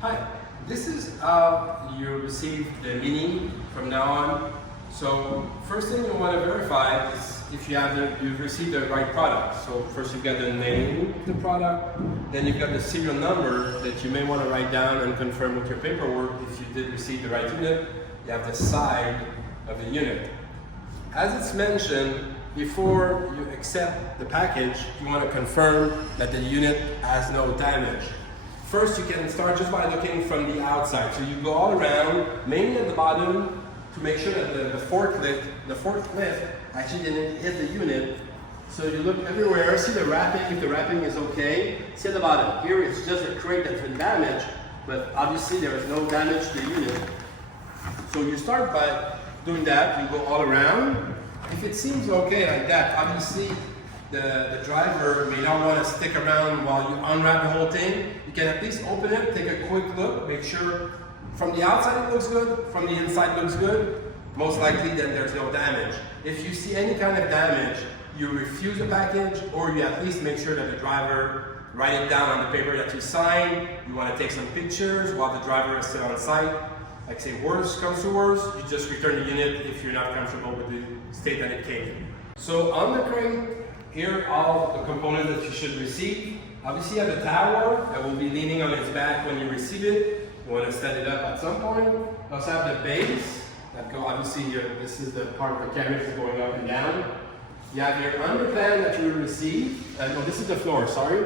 Hi, this is how you receive the Mini from now on. So first thing you want to verify is if you've received the right product. So first you've got the name of the product, then you've got the serial number that you may want to write down and confirm with your paperwork if you did receive the right unit. You have the side of the unit. As it's mentioned, before you accept the package, you want to confirm that the unit has no damage. First, you can start just by looking from the outside. So you go all around, mainly at the bottom, to make sure that the forklift actually didn't hit the unit. So you look everywhere, see the wrapping, if the wrapping is okay. See at the bottom. Here it's just a crate that's been damaged, but obviously there is no damage to the unit. So you start by doing that, you go all around. If it seems okay like that, obviously the driver may not want to stick around while you unwrap the whole thing. You can at least open it, take a quick look, make sure from the outside it looks good, from the inside looks good. Most likely then there's no damage. If you see any kind of damage, you refuse the package, or you at least make sure that the driver write it down on the paper that you sign. You want to take some pictures while the driver is still on site. Like say worst comes to worst, you just return the unit if you're not comfortable with the state that it came in. So on the crate, here are all the components that you should receive. Obviously you have the tower that will be leaning on its back when you receive it. You want to set it up at some point. You also have the base that go, obviously this is the part of the carriage that's going up and down. You have your underpan that you will receive. No, this is the floor, sorry.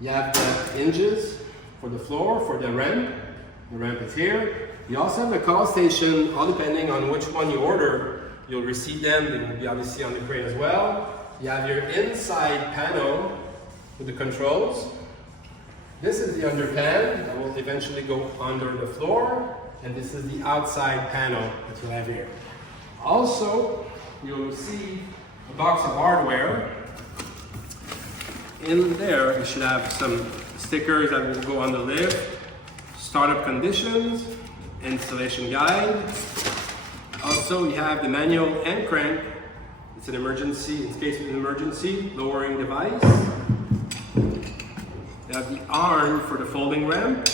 You have the hinges for the floor, for the ramp. The ramp is here. You also have the call station, all depending on which one you order, you'll receive them. They will be obviously on the crate as well. You have your inside panel with the controls. This is the underpan that will eventually go under the floor. And this is the outside panel that you'll have here. Also, you'll receive a box of hardware. In there, you should have some stickers that will go on the lift, startup conditions, installation guide. Also, you have the manual and crank. It's an emergency, in case of an emergency, lowering device. You have the arm for the folding ramp.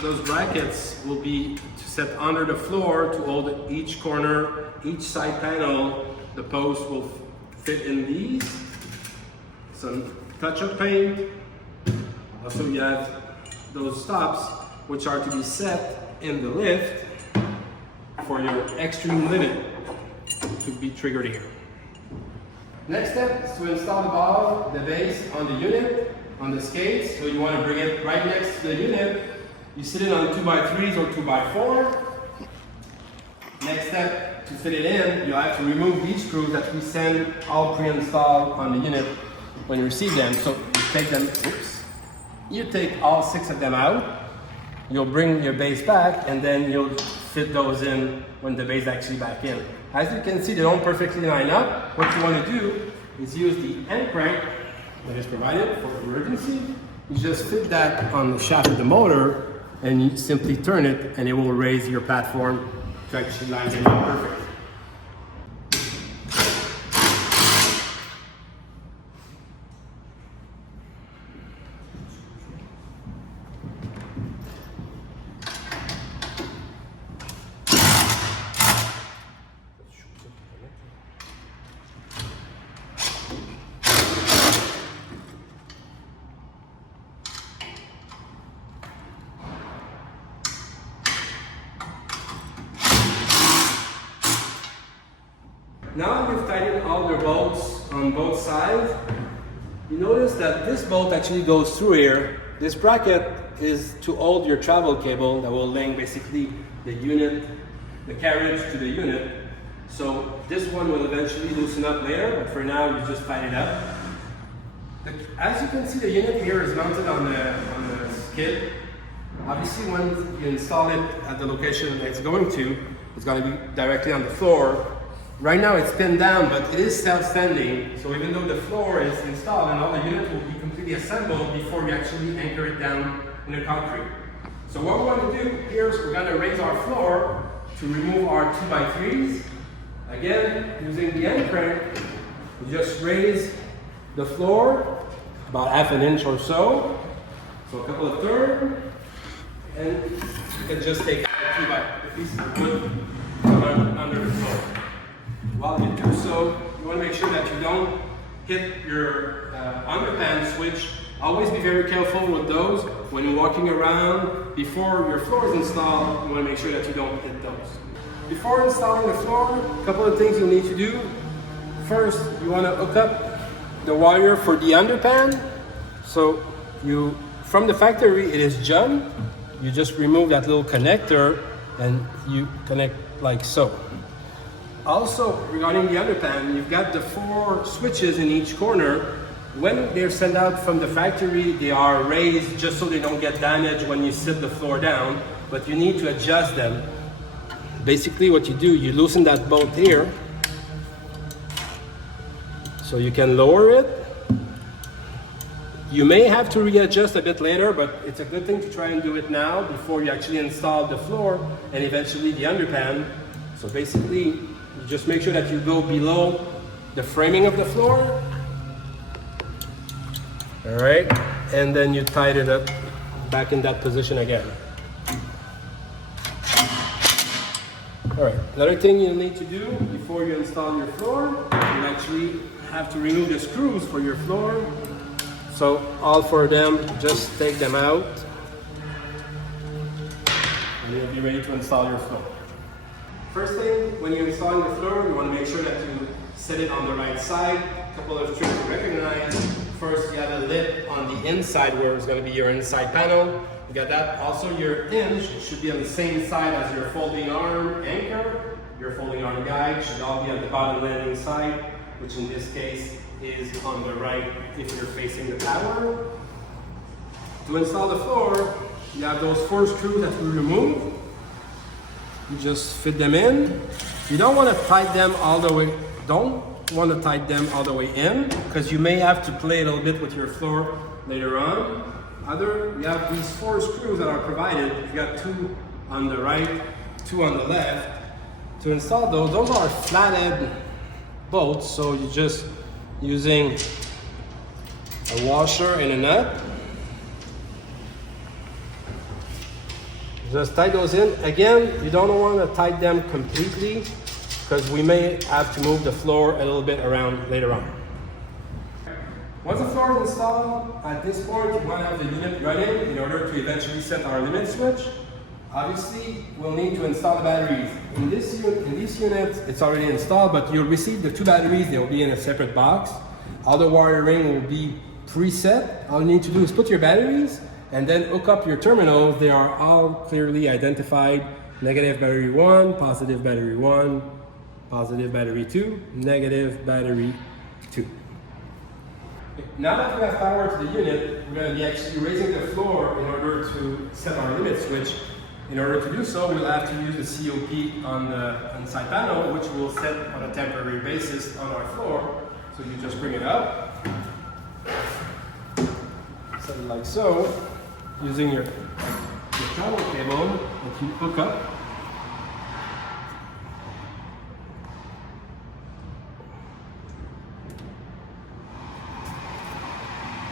Those brackets will be set under the floor to hold each corner, each side panel. The post will fit in these. Some touch-up paint. Also, you have those stops, which are to be set in the lift for your extreme limit to be triggered here. Next step is to install the ball, the base on the unit, on the skates. So you want to bring it right next to the unit. You sit it on 2x3s or 2x4. Next step, to fit it in, you have to remove these screws that we send all pre-installed on the unit when you receive them. So you take them, you take all 6 of them out. You'll bring your base back and then you'll fit those in when the base is actually back in. As you can see, they don't perfectly line up. What you want to do is use the end crank that is provided for emergency. You just fit that on the shaft of the motor and you simply turn it and it will raise your platform to actually line it up perfectly. Now you've tightened all your bolts on both sides. You notice that this bolt actually goes through here. This bracket is to hold your travel cable that will link basically the unit, the carriage to the unit. So this one will eventually loosen up later, but for now you just tighten it up. As you can see, the unit here is mounted on the skid. Obviously when you install it at the location it's going to be directly on the floor. Right now it's pinned down, but it is self-standing. So even though the floor is installed and all the unit will be completely assembled before we actually anchor it down in the concrete. So what we want to do here is we're going to raise our floor to remove our 2x3s. Again, using the end crank, we just raise the floor about half an inch or so. So a couple of turns, and you can just take the pieces of wood under the floor. While you do so, you want to make sure that you don't hit your underpan switch. Always be very careful with those. When you're walking around, before your floor is installed, you want to make sure that you don't hit those. Before installing the floor, a couple of things you'll need to do. First, you want to hook up the wire for the underpan. So from the factory, it is John. You just remove that little connector and you connect like so. Also, regarding the underpan, you've got the 4 switches in each corner. When they're sent out from the factory, they are raised just so they don't get damaged when you sit the floor down, but you need to adjust them. Basically what you do, you loosen that bolt here, so you can lower it. You may have to readjust a bit later, but it's a good thing to try and do it now before you actually install the floor and eventually the underpan. So basically, you just make sure that you go below the framing of the floor. All right, and then you tied it up back in that position again. All right, another thing you'll need to do before you install your floor, you actually have to remove the screws for your floor. So all 4 of them, just take them out and you'll be ready to install your floor. First thing, when you're installing the floor, you want to make sure that you set it on the right side. A couple of tricks to recognize. First, you have a lip on the inside where it's going to be your inside panel. You got that. Also, your hinge should be on the same side as your folding arm anchor. Your folding arm guide should all be on the bottom landing side, which in this case is on the right if you're facing the tower. To install the floor, you have those 4 screws that we removed. You just fit them in. You don't want to tighten them all the way. Don't want to tighten them all the way in because you may have to play a little bit with your floor later on. You have these 4 screws that are provided. You got 2 on the right, 2 on the left. To install those are flathead bolts, so you're just using a washer and a nut. Just tie those in. Again, you don't want to tighten them completely because we may have to move the floor a little bit around later on. Once the floor is installed, at this point you want to have the unit running in order to eventually set our limit switch. Obviously, we'll need to install the batteries. In this unit, it's already installed, but you'll receive the 2 batteries. They'll be in a separate box. All the wiring will be preset. All you need to do is put your batteries and then hook up your terminals. They are all clearly identified. Negative battery 1, positive battery 1, positive battery 2, negative battery 2. Now that we have power to the unit, we're going to be actually raising the floor in order to set our limit switch. In order to do so, we'll have to use the COP on the inside panel, which we'll set on a temporary basis on our floor. So you just bring it up, set it like so, using your travel cable that you hook up.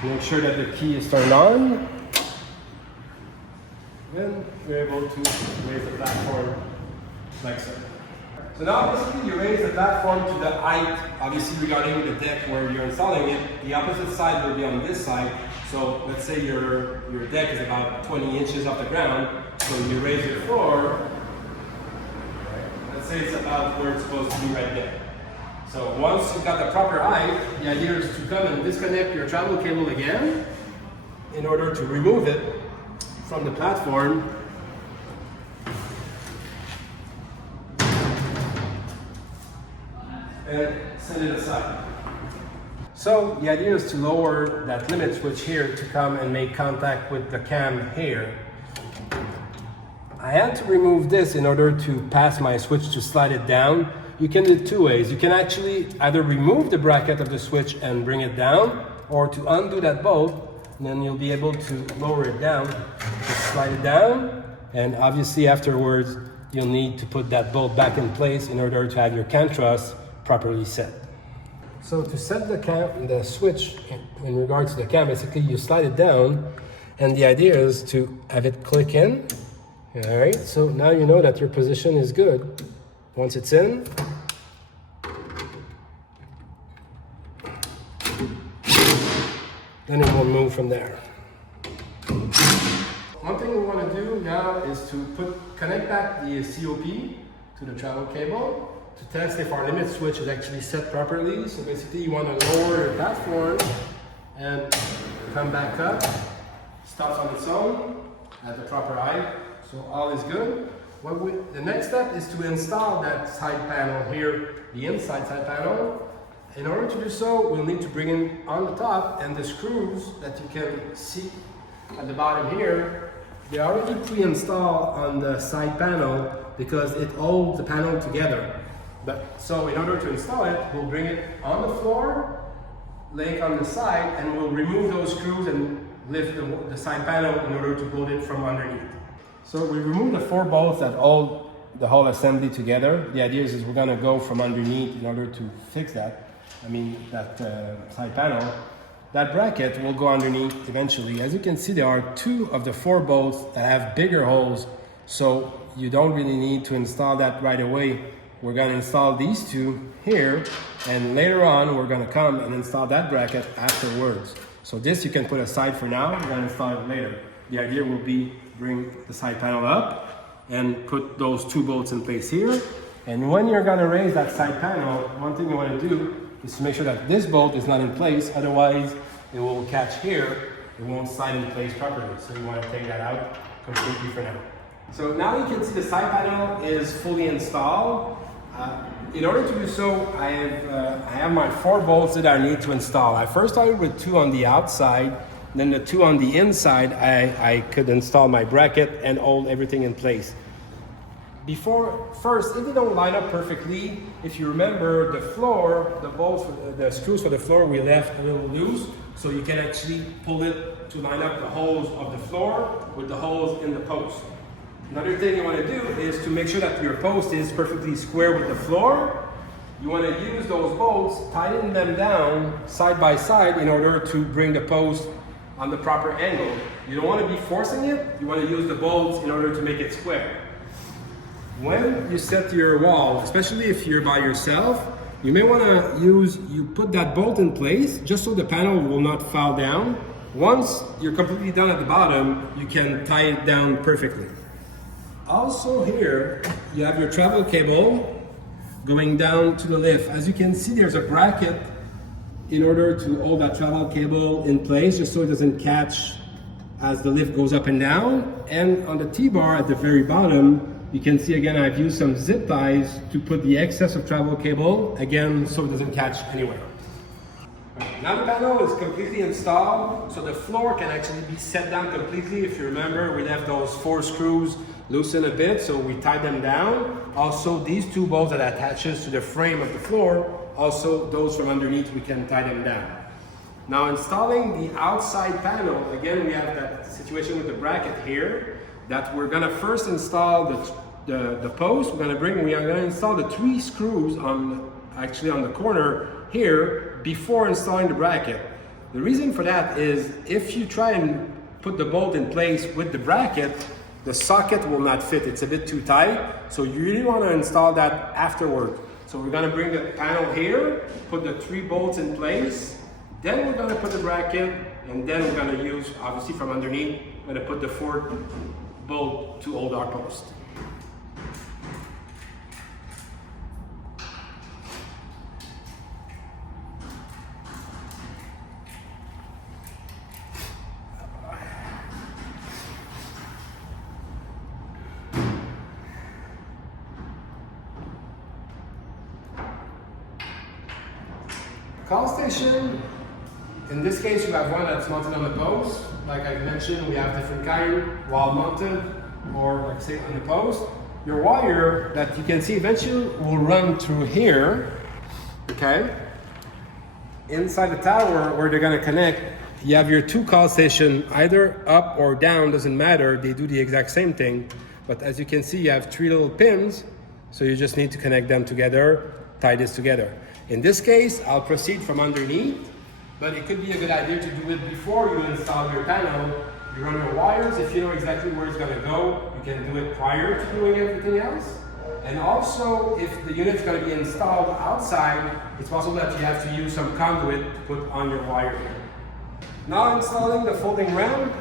Make sure that the key is turned on. Then we're able to raise the platform like so. So now basically you raise the platform to the height, obviously regarding the deck where you're installing it. The opposite side will be on this side. So let's say your deck is about 20 inches off the ground. So you raise your floor, let's say it's about where it's supposed to be right there. So once you've got the proper height, the idea is to come and disconnect your travel cable again in order to remove it from the platform. And set it aside. So the idea is to lower that limit switch here to come and make contact with the cam here. I had to remove this in order to pass my switch to slide it down. You can do it 2 ways. You can actually either remove the bracket of the switch and bring it down, or to undo that bolt, and then you'll be able to lower it down, just slide it down, and obviously afterwards you'll need to put that bolt back in place in order to have your cam truss properly set. So to set the switch in regards to the cam, basically you slide it down, And the idea is to have it click in. All right, so now you know that your position is good. Once it's in, then it will move from there. One thing we want to do now is to connect back the COP to the travel cable to test if our limit switch is actually set properly. So basically you want to lower your platform and come back up, stops on its own at the proper height, so all is good. The next step is to install that side panel here, the inside side panel. In order to do so, we'll need to bring in on the top, and the screws that you can see at the bottom here, they're already pre-installed on the side panel because it holds the panel together. So in order to install it, we'll bring it on the floor, lay it on the side, and we'll remove those screws and lift the side panel in order to bolt it from underneath. So we remove the 4 bolts that hold the whole assembly together. The idea is we're going to go from underneath in order to fix that. That side panel. That bracket will go underneath eventually. As you can see, there are 2 of the 4 bolts that have bigger holes, so you don't really need to install that right away. We're going to install these 2 here, and later on we're going to come and install that bracket afterwards. So this you can put aside for now. We're going to install it later. The idea will be bring the side panel up and put those 2 bolts in place here. And when you're going to raise that side panel, one thing you want to do is to make sure that this bolt is not in place, otherwise it will catch here, it won't slide in place properly. So you want to take that out completely for now. So now you can see the side panel is fully installed. In order to do so, I have my 4 bolts that I need to install. I first started with 2 on the outside, then the 2 on the inside. I could install my bracket and hold everything in place. First, if they don't line up perfectly, if you remember the floor, the bolts, the screws for the floor, we left a little loose, so you can actually pull it to line up the holes of the floor with the holes in the post. Another thing you want to do is to make sure that your post is perfectly square with the floor. You want to use those bolts, tighten them down side by side in order to bring the post on the proper angle. You don't want to be forcing it, you want to use the bolts in order to make it square. When you set your wall, especially if you're by yourself, you may want to put that bolt in place just so the panel will not fall down. Once you're completely done at the bottom, you can tie it down perfectly. Also here, you have your travel cable going down to the lift. As you can see, there's a bracket in order to hold that travel cable in place, just so it doesn't catch as the lift goes up and down. And on the T-bar at the very bottom, you can see again, I've used some zip ties to put the excess of travel cable, again, so it doesn't catch anywhere. Now the panel is completely installed, so the floor can actually be set down completely. If you remember, we left those 4 screws loosen a bit, so we tied them down. Also, these 2 bolts that attaches to the frame of the floor, also those from underneath, we can tie them down. Now installing the outside panel, again, we have that situation with the bracket here, that we're gonna first install the post. We are gonna install the 3 screws on the corner here before installing the bracket. The reason for that is if you try and put the bolt in place with the bracket, the socket will not fit. It's a bit too tight. So you really want to install that afterward. So we're going to bring the panel here, put the 3 bolts in place, then we're going to put the bracket, and then we're going to use, obviously from underneath, we're going to put the 4th bolt to hold our post. Call station, in this case you have one that's mounted on the post. Like I mentioned, we have different kind, wall mounted or like say on the post. Your wire that you can see eventually will run through here, okay? Inside the tower where they're gonna connect, you have your 2 call station, either up or down, doesn't matter, they do the exact same thing. But as you can see, you have 3 little pins, so you just need to connect them together, tie this together. In this case, I'll proceed from underneath, but it could be a good idea to do it before you install your panel, You run your wires. If you know exactly where it's going to go, you can do it prior to doing everything else. And also, if the unit is going to be installed outside, it's possible that you have to use some conduit to put on your wire. Now installing the folding ramp.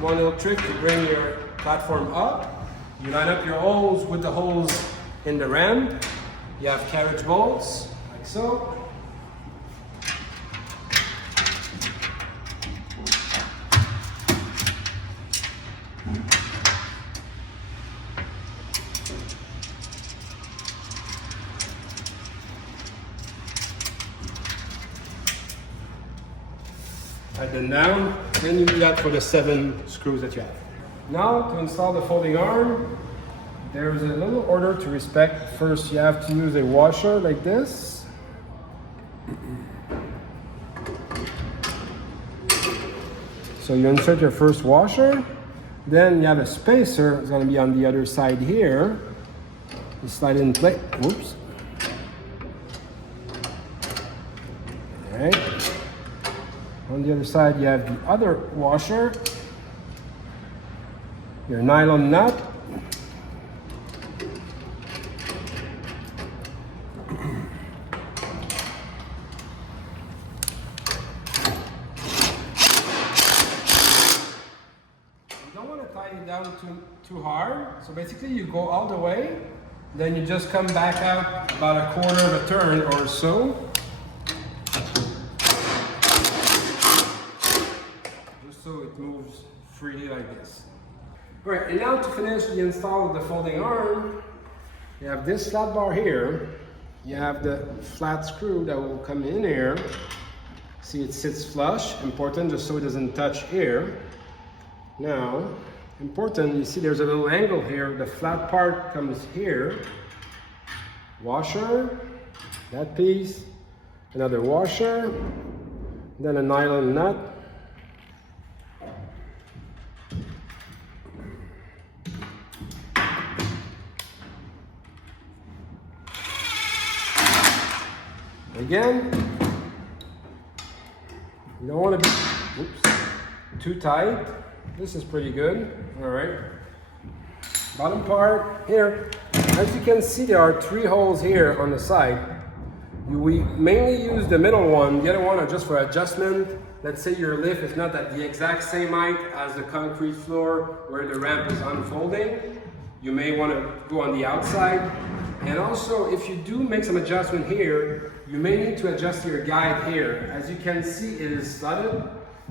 One little trick to bring your platform up. You line up your holes with the holes in the ramp. You have carriage bolts, like so. Tighten them down, then you do that for the 7 screws that you have. Now to install the folding arm, there's a little order to respect. First you have to use a washer like this. So you insert your first washer, then you have a spacer, it's going to be on the other side here. You slide it in place, whoops. All right. On the other side, you have the other washer, your nylon nut, you don't want to tie it down too hard, so basically you go all the way, then you just come back out about a quarter of a turn or so. So it moves freely like this. All right, and now to finish the install of the folding arm, you have this flat bar here. You have the flat screw that will come in here. See, it sits flush, important just so it doesn't touch here. Now, important, you see there's a little angle here. The flat part comes here. Washer, that piece, another washer, then a nylon nut. Again, you don't want to be too tight. This is pretty good. All right. Bottom part here. As you can see, there are 3 holes here on the side. We mainly use the middle one. The other one are just for adjustment. Let's say your lift is not at the exact same height as the concrete floor where the ramp is unfolding. You may want to go on the outside. And also, if you do make some adjustment here, you may need to adjust your guide here. As you can see, it is slotted.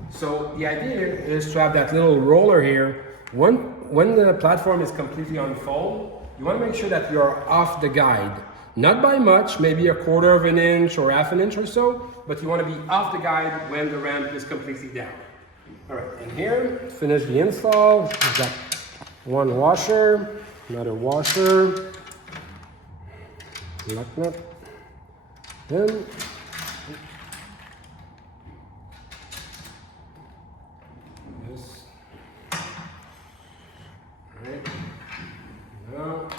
So the idea is to have that little roller here. When the platform is completely unfold, you want to make sure that you're off the guide. Not by much, maybe a quarter of an inch or half an inch or so, but you want to be off the guide when the ramp is completely down. All right, and here, to finish the install, we've got one washer, another washer, lock nut, then this. All right. Now.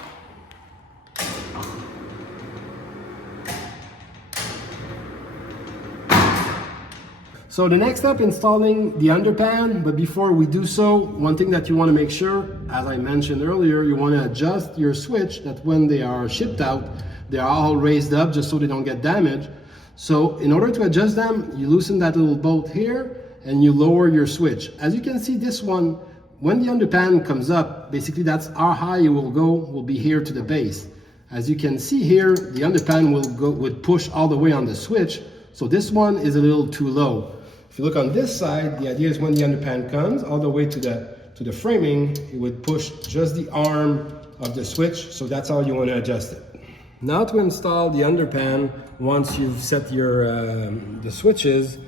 So the next step, installing the underpan, but before we do so, one thing that you want to make sure, as I mentioned earlier, you want to adjust your switch that when they are shipped out, they are all raised up just so they don't get damaged. So in order to adjust them, you loosen that little bolt here and you lower your switch. As you can see, this one, when the underpan comes up, basically that's how high it will go, will be here to the base. As you can see here, the underpan would push all the way on the switch. So this one is a little too low. If you look on this side, the idea is when the underpan comes all the way to the framing, it would push just the arm of the switch. So that's how you want to adjust it. Now to install the underpan, once you've set your the switches,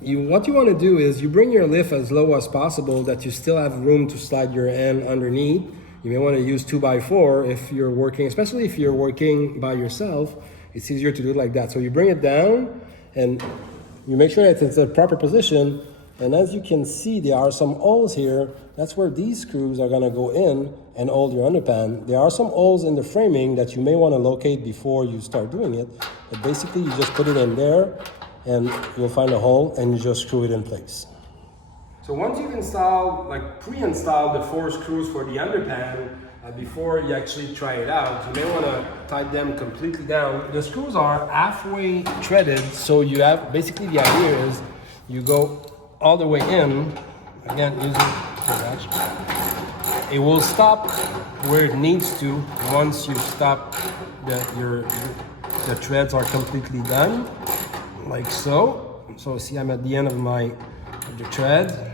what you want to do is you bring your lift as low as possible that you still have room to slide your hand underneath. You may want to use 2x4 if you're working, especially if you're working by yourself. It's easier to do it like that. So you bring it down and you make sure that it's in the proper position. And as you can see, there are some holes here. That's where these screws are going to go in and hold your underpan. There are some holes in the framing that you may want to locate before you start doing it. But basically, you just put it in there and you'll find a hole and you just screw it in place. So once you've installed, like pre-installed the 4 screws for the underpan, before you actually try it out, you may want to tighten them completely down. The screws are halfway threaded, so you have, basically the idea is you go all the way in, again using the ratchet. It will stop where it needs to once you stop the threads are completely done, like so. So see, I'm at the end of the thread.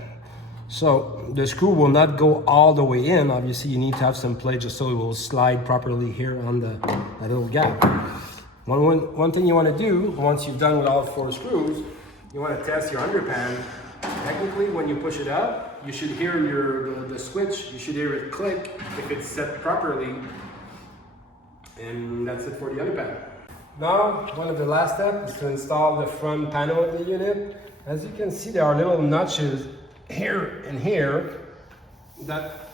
So the screw will not go all the way in. Obviously, you need to have some play just so it will slide properly here on that little gap. One thing you want to do once you've done with all 4 screws, you want to test your underpan. Technically, when you push it up, you should hear the switch. You should hear it click if it's set properly. And that's it for the underpan. Now, one of the last steps is to install the front panel of the unit. As you can see, there are little notches here and here that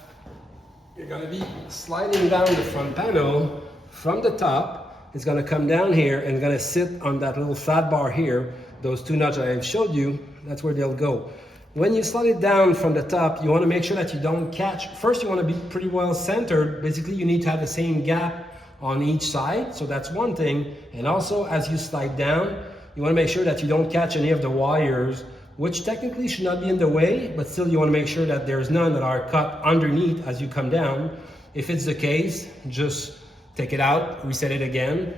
you're going to be sliding down the front panel from the top. It's going to come down here and it's going to sit on that little flat bar here. Those 2 notches I have showed you, that's where they'll go. When you slide it down from the top, you want to make sure that you don't catch. First, you want to be pretty well centered. Basically, you need to have the same gap on each side. So that's one thing. And also, as you slide down, you want to make sure that you don't catch any of the wires, which technically should not be in the way, but still you want to make sure that there's none that are cut underneath as you come down. If it's the case, just take it out, reset it again,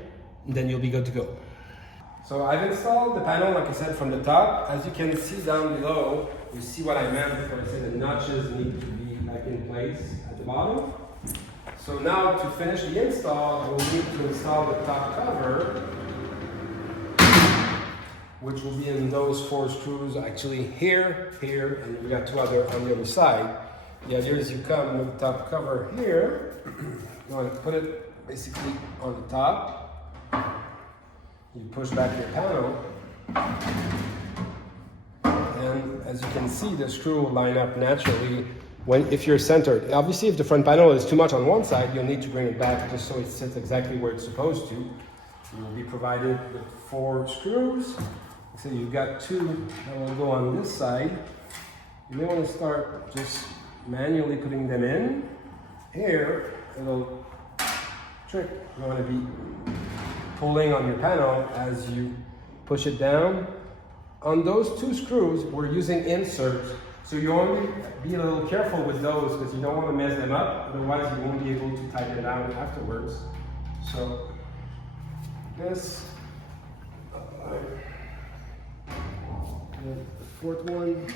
and then you'll be good to go. So I've installed the panel, like I said, from the top. As you can see down below, you see what I meant before I said the notches need to be back in place at the bottom. So now to finish the install, I will need to install the top cover, which will be in those 4 screws, actually here, here, and we got 2 other on the other side. The idea is you come with the top cover here, you want to put it basically on the top, you push back your panel, and as you can see, the screw will line up naturally if you're centered. Obviously, if the front panel is too much on one side, you'll need to bring it back just so it sits exactly where it's supposed to. You will be provided with 4 screws. So you've got 2 that will go on this side. You may want to start just manually putting them in. Here, a little trick. You want to be pulling on your panel as you push it down. On those 2 screws, we're using inserts. So you want to be a little careful with those because you don't want to mess them up. Otherwise, you won't be able to tighten it down afterwards. So this. The 4th one,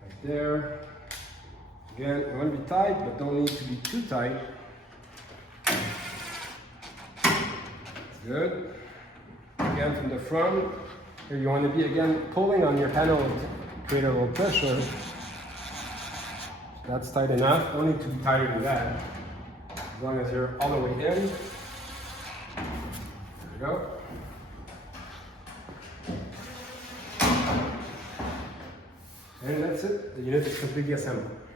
right there. Again, you want to be tight, but don't need to be too tight. Good. Again, from the front, here you want to be again pulling on your panel to create a little pressure. That's tight enough. Don't need to be tighter than that. As long as you're all the way in. There we go. And that's it. The unit is completely assembled.